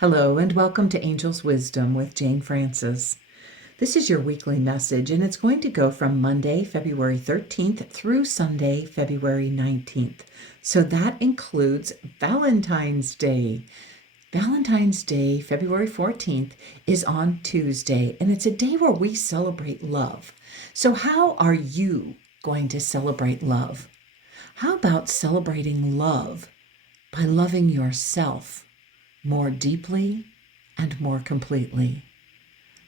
Hello and welcome to Angel's Wisdom with Jane Francis. This is your weekly message, and it's going to go from Monday, February 13th through Sunday, February 19th. So that includes Valentine's Day. Valentine's Day, February 14th, is on Tuesday, and it's a day where we celebrate love. So how are you going to celebrate love? How about celebrating love by loving yourself more deeply and more completely?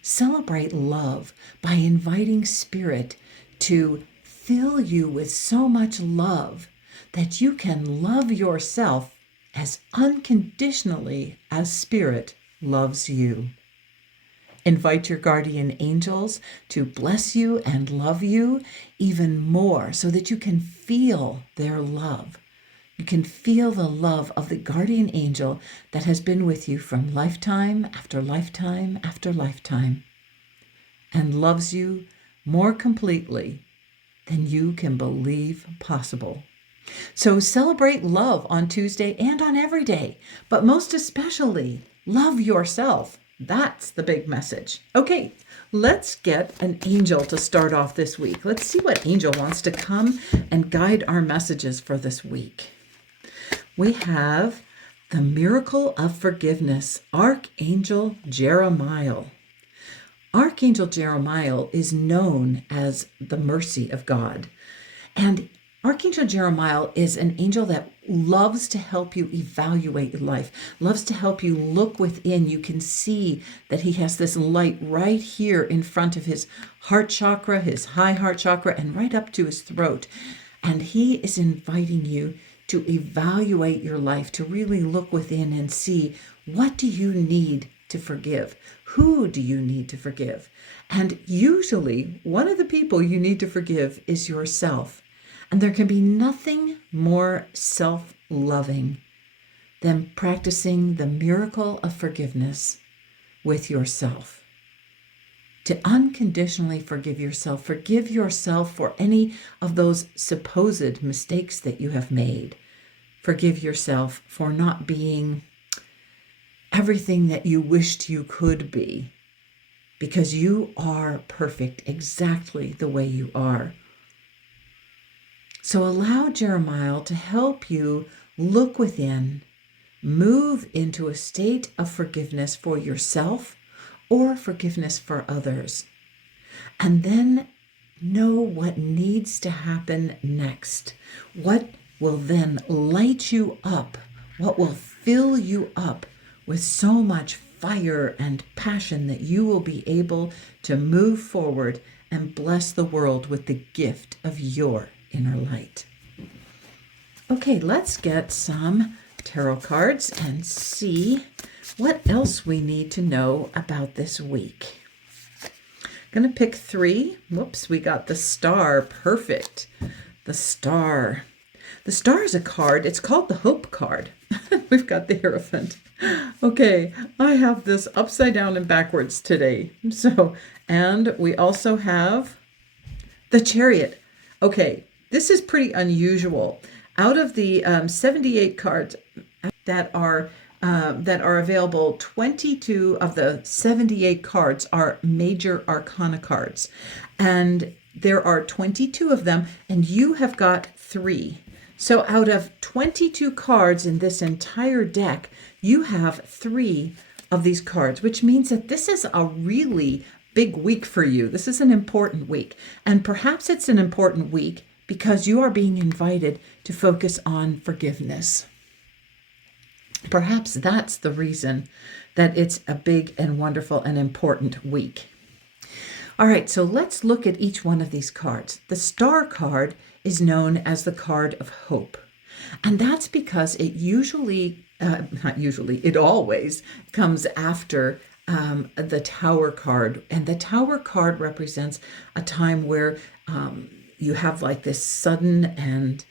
Celebrate love by inviting Spirit to fill you with so much love that you can love yourself as unconditionally as Spirit loves you. Invite your guardian angels to bless you and love you even more so that you can feel their love. You can feel the love of the guardian angel that has been with you from lifetime after lifetime after lifetime and loves you more completely than you can believe possible. So celebrate love on Tuesday and on every day, but most especially love yourself. That's the big message. Okay, let's get an angel to start off this week. Let's see what angel wants to come and guide our messages for this week. We have the miracle of forgiveness, Archangel Jeremiel. Archangel Jeremiel is known as the mercy of God. And Archangel Jeremiel is an angel that loves to help you evaluate your life, loves to help you look within. You can see that he has this light right here in front of his heart chakra, his high heart chakra, and right up to his throat. And he is inviting you to evaluate your life, to really look within and see, what do you need to forgive? Who do you need to forgive? And usually one of the people you need to forgive is yourself. And there can be nothing more self-loving than practicing the miracle of forgiveness with yourself. To unconditionally forgive yourself for any of those supposed mistakes that you have made. Forgive yourself for not being everything that you wished you could be, because you are perfect exactly the way you are. So allow Jeremiel to help you look within, move into a state of forgiveness for yourself or forgiveness for others, and then know what needs to happen next. What will then light you up? What will fill you up with so much fire and passion that you will be able to move forward and bless the world with the gift of your inner light? Okay, let's get some tarot cards and see what else we need to know about this week. I'm going to pick three. Whoops, we got the star. Perfect. The star. The star is a card. It's called the Hope card. We've got the Hierophant. Okay, I have this upside down and backwards today. And we also have the Chariot. Okay, this is pretty unusual. Out of the 78 cards that are available, 22 of the 78 cards are major arcana cards. And there are 22 of them, and you have got 3. So out of 22 cards in this entire deck, you have 3 of these cards, which means that this is a really big week for you. This is an important week. And perhaps it's an important week because you are being invited to focus on forgiveness. Perhaps that's the reason that it's a big and wonderful and important week. All right, so let's look at each one of these cards. The star card is known as the card of hope. And that's because it it always comes after the Tower card. And the Tower card represents a time where you have like this sudden and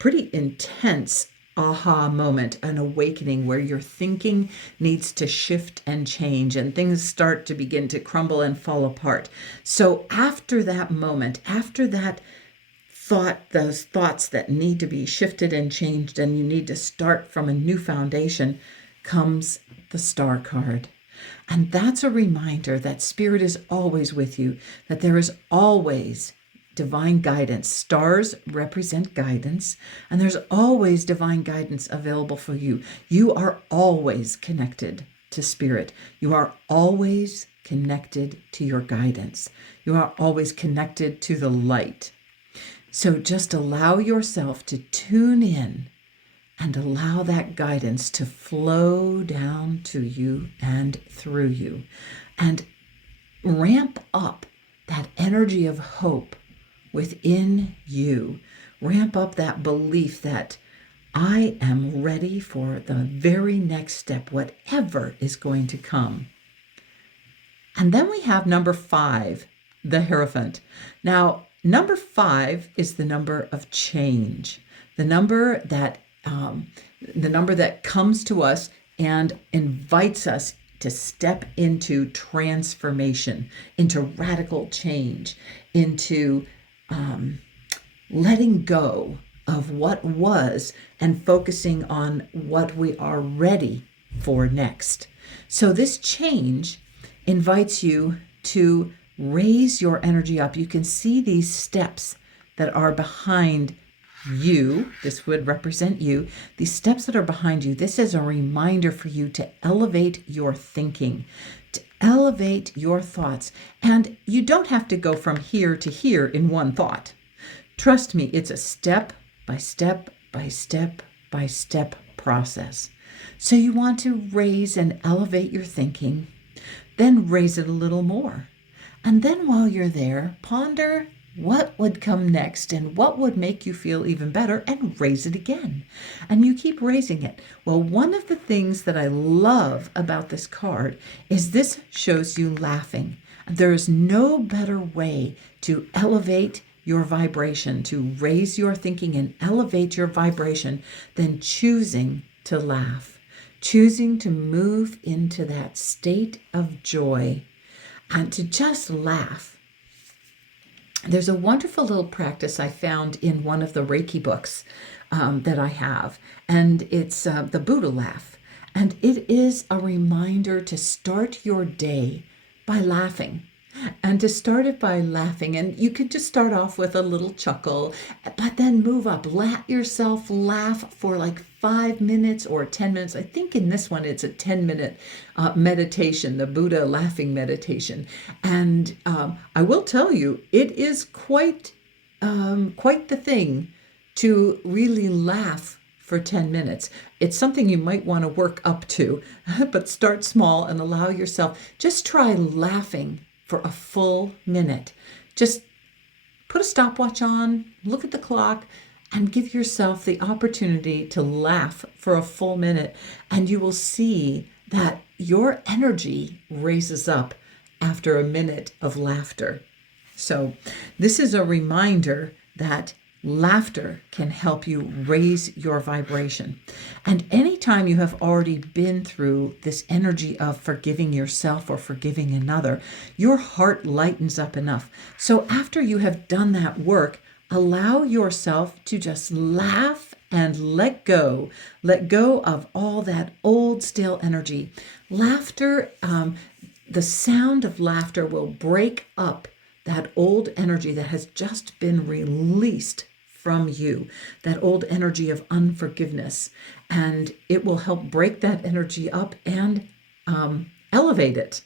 pretty intense aha moment, an awakening where your thinking needs to shift and change and things start to begin to crumble and fall apart. So after that moment, after that those thoughts that need to be shifted and changed, and you need to start from a new foundation, comes the Star card. And that's a reminder that Spirit is always with you, that there is always divine guidance. Stars represent guidance, and there's always divine guidance available for you. You are always connected to Spirit. You are always connected to your guidance. You are always connected to the light. So just allow yourself to tune in and allow that guidance to flow down to you and through you. And ramp up that energy of hope within you. Ramp up that belief that I am ready for the very next step, whatever is going to come. And then we have number 5, the Hierophant. Now, number 5 is the number of change, the number that comes to us and invites us to step into transformation, into radical change, into letting go of what was and focusing on what we are ready for next. So this change invites you to raise your energy up. You can see these steps that are behind you. This would represent you. These steps that are behind you, this is a reminder for you to elevate your thinking, to elevate your thoughts. And you don't have to go from here to here in one thought. Trust me, it's a step by step by step by step process. So you want to raise and elevate your thinking, then raise it a little more. And then while you're there, ponder what would come next and what would make you feel even better, and raise it again. And you keep raising it. Well, one of the things that I love about this card is this shows you laughing. There is no better way to elevate your vibration, to raise your thinking and elevate your vibration than choosing to laugh, choosing to move into that state of joy and to just laugh. There's a wonderful little practice I found in one of the Reiki books that I have, and it's the Buddha laugh. And it is a reminder to start your day by laughing. And to start it by laughing, and you could just start off with a little chuckle, but then move up. Let yourself laugh for like 5 minutes or 10 minutes. I think in this one it's a 10-minute meditation, the Buddha laughing meditation. And I will tell you, it is quite the thing to really laugh for 10 minutes. It's something you might want to work up to, but start small and allow yourself. Just try laughing for a full minute. Just put a stopwatch on, look at the clock, and give yourself the opportunity to laugh for a full minute. And you will see that your energy raises up after a minute of laughter. So this is a reminder that laughter can help you raise your vibration. And anytime you have already been through this energy of forgiving yourself or forgiving another, your heart lightens up enough. So after you have done that work, allow yourself to just laugh and let go of all that old stale energy. Laughter, the sound of laughter will break up that old energy that has just been released from you, that old energy of unforgiveness, and it will help break that energy up and elevate it.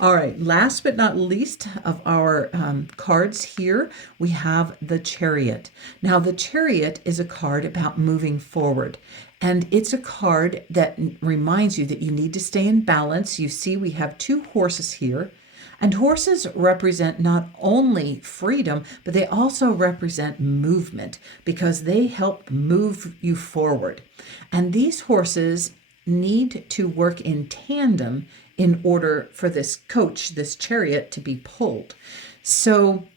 All right, last but not least of our cards here, we have the Chariot. Now, the Chariot is a card about moving forward, and it's a card that reminds you that you need to stay in balance. You see, we have 2 horses here. And horses represent not only freedom, but they also represent movement because they help move you forward. And these horses need to work in tandem in order for this coach, this chariot, to be pulled. So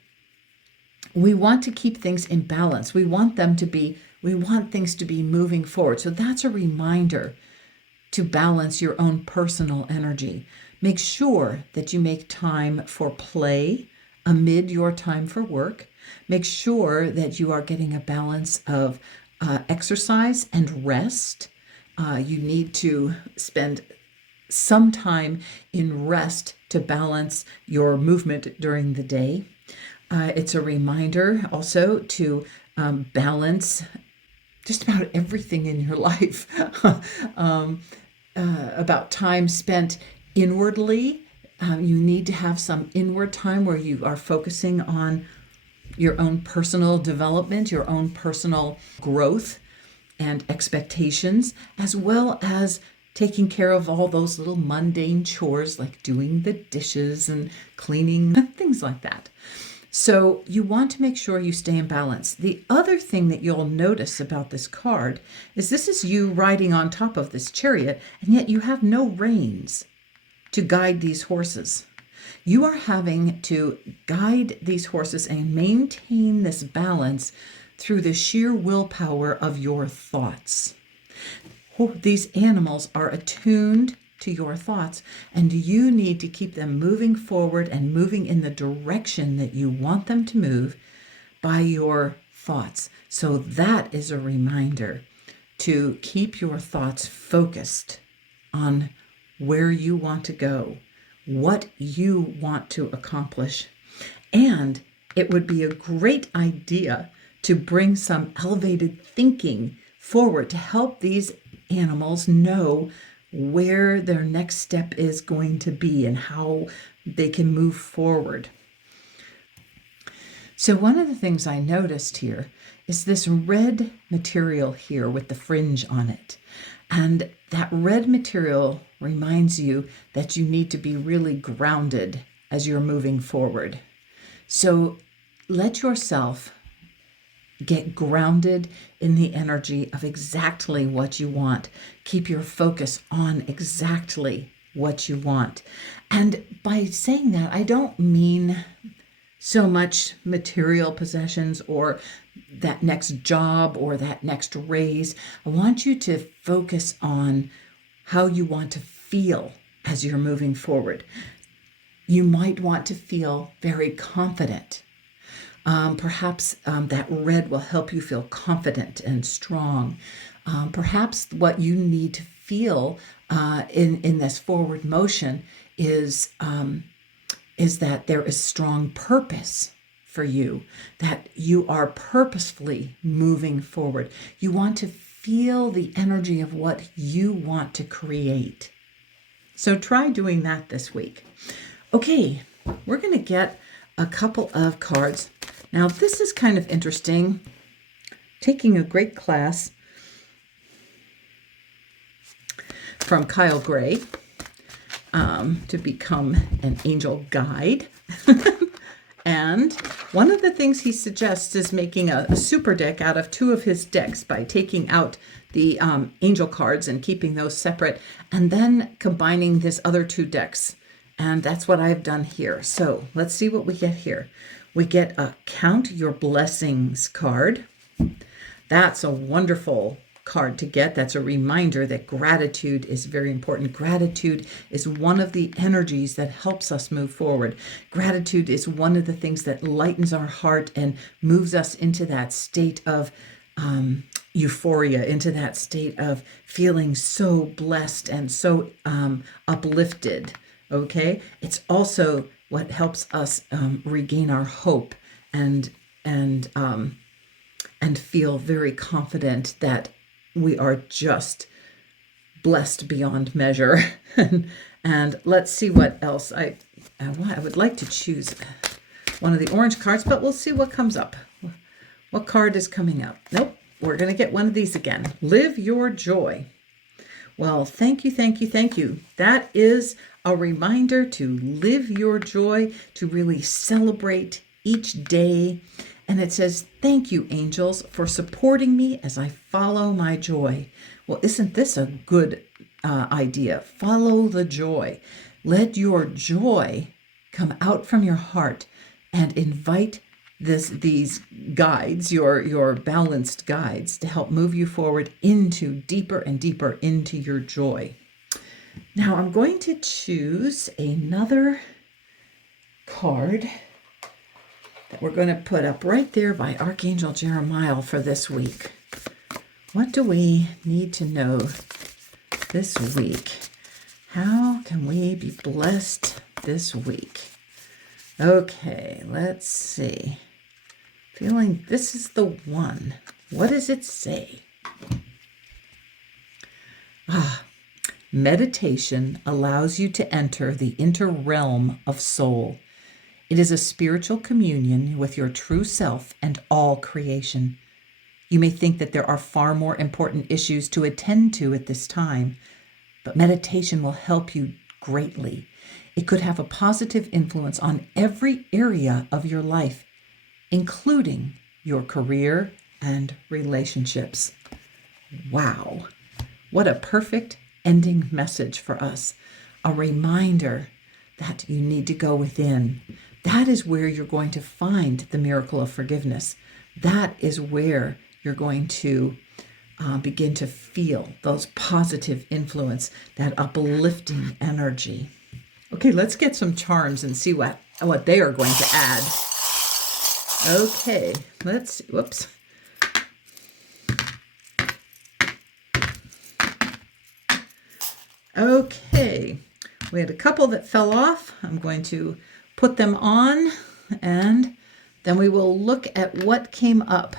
we want to keep things in balance. We want things to be moving forward. So that's a reminder to balance your own personal energy. Make sure that you make time for play amid your time for work. Make sure that you are getting a balance of exercise and rest. You need to spend some time in rest to balance your movement during the day. It's a reminder also to balance just about everything in your life, about time spent inwardly. You need to have some inward time where you are focusing on your own personal development, your own personal growth and expectations, as well as taking care of all those little mundane chores like doing the dishes and cleaning, things like that. So you want to make sure you stay in balance. The other thing that you'll notice about this card is this is you riding on top of this chariot, and yet you have no reins to guide these horses. You are having to guide these horses and maintain this balance through the sheer willpower of your thoughts. These animals are attuned to your thoughts, and you need to keep them moving forward and moving in the direction that you want them to move by your thoughts. So that is a reminder to keep your thoughts focused on where you want to go, what you want to accomplish. And it would be a great idea to bring some elevated thinking forward to help these animals know where their next step is going to be and how they can move forward. So one of the things I noticed here is this red material here with the fringe on it. And that red material reminds you that you need to be really grounded as you're moving forward. So let yourself get grounded in the energy of exactly what you want. Keep your focus on exactly what you want. And by saying that, I don't mean so much material possessions or that next job or that next raise. I want you to focus on how you want to feel as you're moving forward. You might want to feel very confident. Perhaps that red will help you feel confident and strong. Perhaps what you need to feel in this forward motion is that there is strong purpose for you, that you are purposefully moving forward. You want to feel the energy of what you want to create. So try doing that this week. Okay, we're going to get a couple of cards. Now, this is kind of interesting. Taking a great class from Kyle Gray to become an angel guide. And one of the things he suggests is making a super deck out of two of his decks by taking out the angel cards and keeping those separate, and then combining his other two decks. And that's what I've done here. So let's see what we get here. We get a Count Your Blessings card. That's a wonderful card to get. That's a reminder that gratitude is very important. Gratitude is one of the energies that helps us move forward. Gratitude is one of the things that lightens our heart and moves us into that state of euphoria, into that state of feeling so blessed and so uplifted. Okay? It's also what helps us regain our hope and feel very confident that we are just blessed beyond measure. And let's see what else. I would like to choose one of the orange cards, but we'll see what comes up. What card is coming up? Nope, we're going to get one of these again. Live Your Joy. Well, thank you, thank you, thank you. That is a reminder to live your joy, to really celebrate each day. And it says, thank you, angels, for supporting me as I follow my joy. Well, isn't this a good idea? Follow the joy. Let your joy come out from your heart and invite these guides, your balanced guides, to help move you forward into deeper and deeper into your joy. Now I'm going to choose another card that we're going to put up right there by Archangel Jeremiel for this week. What do we need to know this week? How can we be blessed this week? Okay, let's see. Feeling this is the one. What does it say? Meditation allows you to enter the inner realm of soul. It is a spiritual communion with your true self and all creation. You may think that there are far more important issues to attend to at this time, but meditation will help you greatly. It could have a positive influence on every area of your life, including your career and relationships. Wow, what a perfect ending message for us. A reminder that you need to go within. That is where you're going to find the miracle of forgiveness. That is where you're going to begin to feel those positive influence, that uplifting energy. Okay, let's get some charms and see what they are going to add. Okay, let's see. Whoops. Okay, we had a couple that fell off. I'm going to put them on, and then we will look at what came up.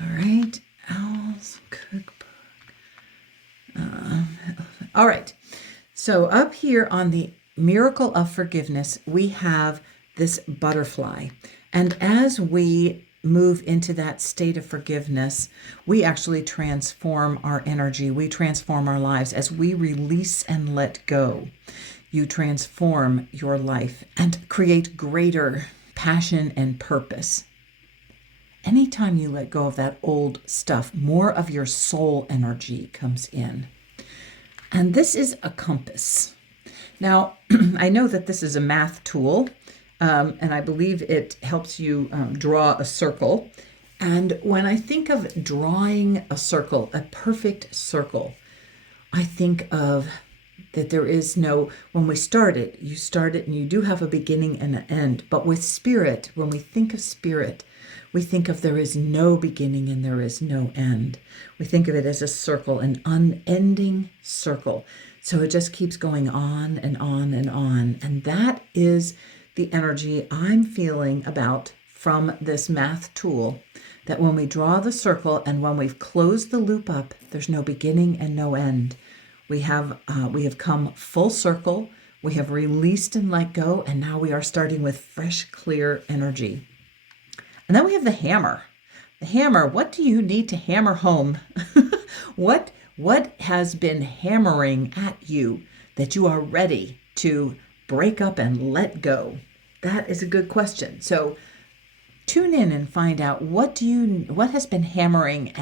All right, Owl's Cookbook. All right, so up here on the Miracle of Forgiveness, we have this butterfly. And as we move into that state of forgiveness, we actually transform our energy. We transform our lives as we release and let go. You transform your life and create greater passion and purpose. Anytime you let go of that old stuff, more of your soul energy comes in. And this is a compass. Now, I know that this is a math tool, and I believe it helps you draw a circle. And when I think of drawing a circle, a perfect circle, I think of that there is no, when we start it, you start it and you do have a beginning and an end. But with spirit, when we think of spirit, we think of there is no beginning and there is no end. We think of it as a circle, an unending circle. So it just keeps going on and on and on. And that is the energy I'm feeling about from this math tool, that when we draw the circle and when we've closed the loop up, there's no beginning and no end. We have come full circle. We have released and let go, and now we are starting with fresh, clear energy. And then we have the hammer. The hammer, what do you need to hammer home? What has been hammering at you that you are ready to break up and let go? That is a good question. So tune in and find out what has been hammering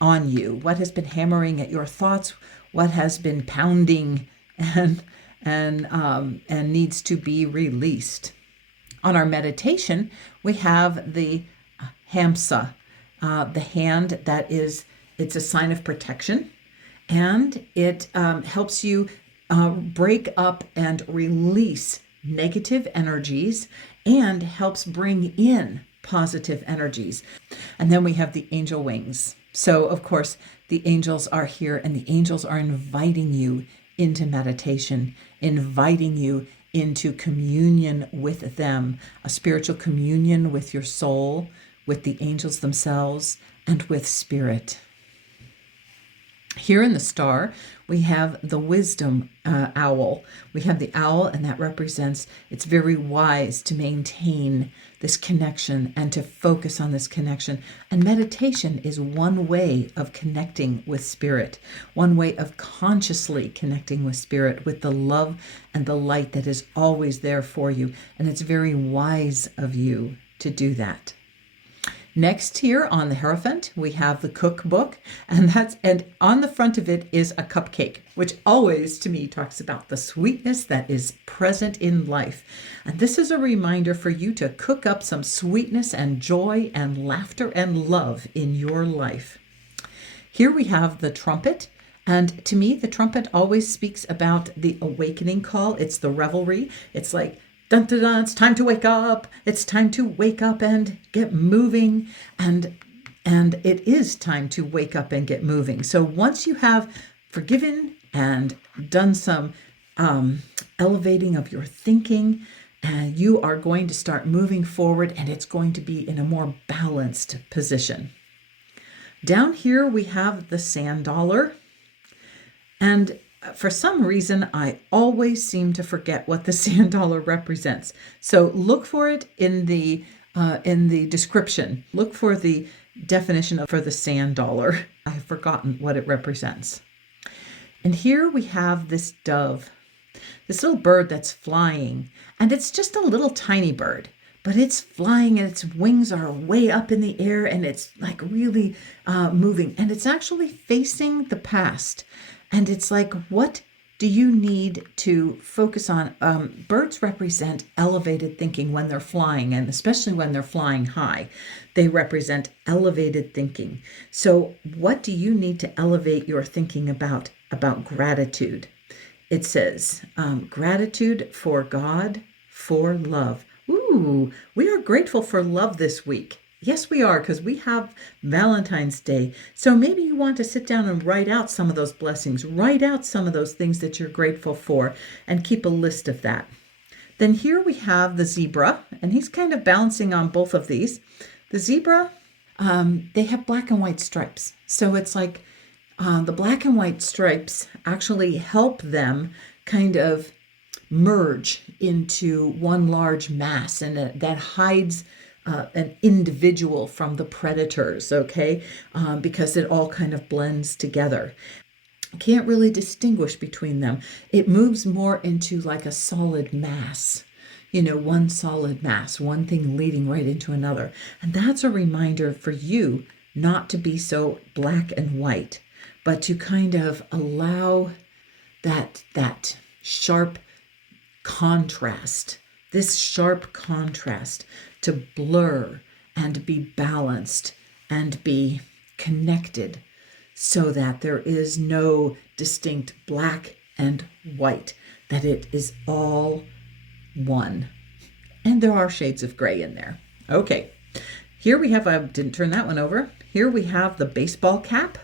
on you? What has been hammering at your thoughts? What has been pounding and needs to be released? On our meditation, we have the Hamsa, the hand it's a sign of protection, and it helps you break up and release negative energies and helps bring in positive energies. And then we have the angel wings. So, of course, the angels are here, and the angels are inviting you into meditation, inviting you into communion with them, a spiritual communion with your soul, with the angels themselves, and with spirit. Here in the star, we have the wisdom owl. We have the owl, and that represents it's very wise to maintain this connection and to focus on this connection. And meditation is one way of connecting with spirit, one way of consciously connecting with spirit, with the love and the light that is always there for you. And it's very wise of you to do that. Next here on the Hierophant, we have the cookbook, and on the front of it is a cupcake, which always to me talks about the sweetness that is present in life. And this is a reminder for you to cook up some sweetness and joy and laughter and love in your life. Here we have the trumpet. And to me, the trumpet always speaks about the awakening call. It's the revelry. It's like, dun, dun, dun, it's time to wake up. It's time to wake up and get moving and And it is time to wake up and get moving. So once you have forgiven and done some elevating of your thinking, and you are going to start moving forward, and it's going to be in a more balanced position. Down here we have the sand dollar, and for some reason I always seem to forget what the sand dollar represents. So look for it in the description. Look for the definition for the sand dollar. I've forgotten what it represents. And here we have this dove, this little bird that's flying, and it's just a little tiny bird, but it's flying and its wings are way up in the air, and it's like really moving, and it's actually facing the past. And it's like, what do you need to focus on? Birds represent elevated thinking when they're flying, and especially when they're flying high, they represent elevated thinking. So what do you need to elevate your thinking about gratitude? It says, gratitude for God, for love. Ooh, we are grateful for love this week. Yes, we are, because we have Valentine's Day. So maybe you want to sit down and write out some of those blessings, write out some of those things that you're grateful for, and keep a list of that. Then here we have the zebra, and he's kind of balancing on both of these. The zebra, they have black and white stripes. So it's like the black and white stripes actually help them kind of merge into one large mass, and that hides an individual from the predators, okay? Because it all kind of blends together. Can't really distinguish between them. It moves more into like a solid mass, one solid mass, one thing leading right into another. And that's a reminder for you not to be so black and white, but to kind of allow that sharp contrast, this sharp contrast to blur and be balanced and be connected, so that there is no distinct black and white, that it is all one. And there are shades of gray in there. Okay, here we have, I didn't turn that one over. Here we have the baseball cap.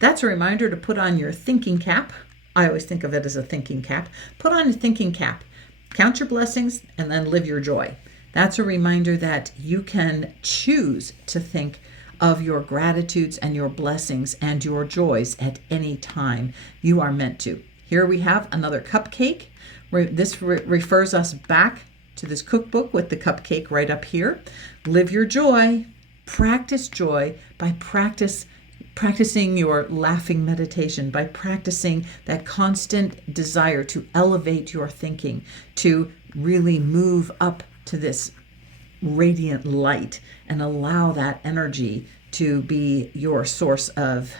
That's a reminder to put on your thinking cap. I always think of it as a thinking cap. Put on a thinking cap. Count your blessings and then live your joy. That's a reminder that you can choose to think of your gratitudes and your blessings and your joys at any time you are meant to. Here we have another cupcake. This refers us back to this cookbook with the cupcake right up here. Live your joy. Practice joy by practicing your laughing meditation, by practicing that constant desire to elevate your thinking, to really move up to this radiant light and allow that energy to be your source of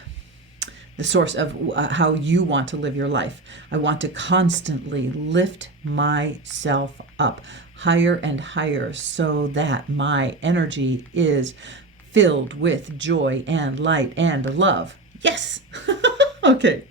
how you want to live your life. I want to constantly lift myself up higher and higher, so that my energy is filled with joy and light and love. Yes. Okay.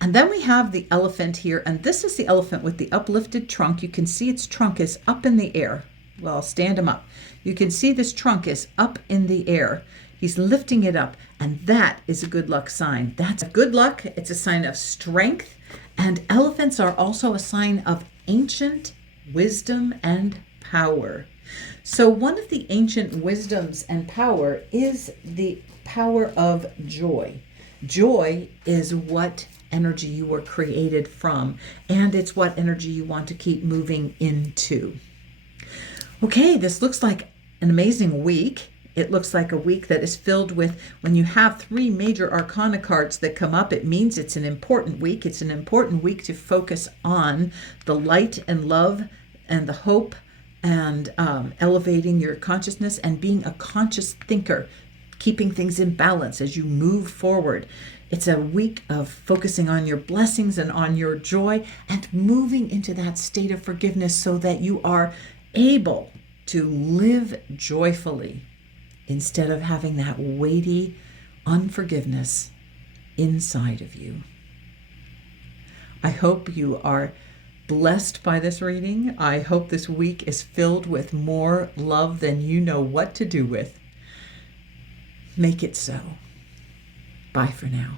And then we have the elephant here, and this is the elephant with the uplifted trunk. You can see its trunk is up in the air. Well, I'll stand him up. You can see this trunk is up in the air. He's lifting it up, and that is a good luck sign. That's good luck. It's a sign of strength, and elephants are also a sign of ancient wisdom and power. So one of the ancient wisdoms and power is the power of joy. Joy is what energy you were created from, and it's what energy you want to keep moving into. Okay, this looks like an amazing week. It looks like a week that is filled with, when you have 3 major arcana cards that come up, it means it's an important week. It's an important week to focus on the light and love and the hope and elevating your consciousness and being a conscious thinker, keeping things in balance as you move forward. It's a week of focusing on your blessings and on your joy and moving into that state of forgiveness, so that you are able to live joyfully instead of having that weighty unforgiveness inside of you. I hope you are blessed by this reading. I hope this week is filled with more love than you know what to do with. Make it so. Bye for now.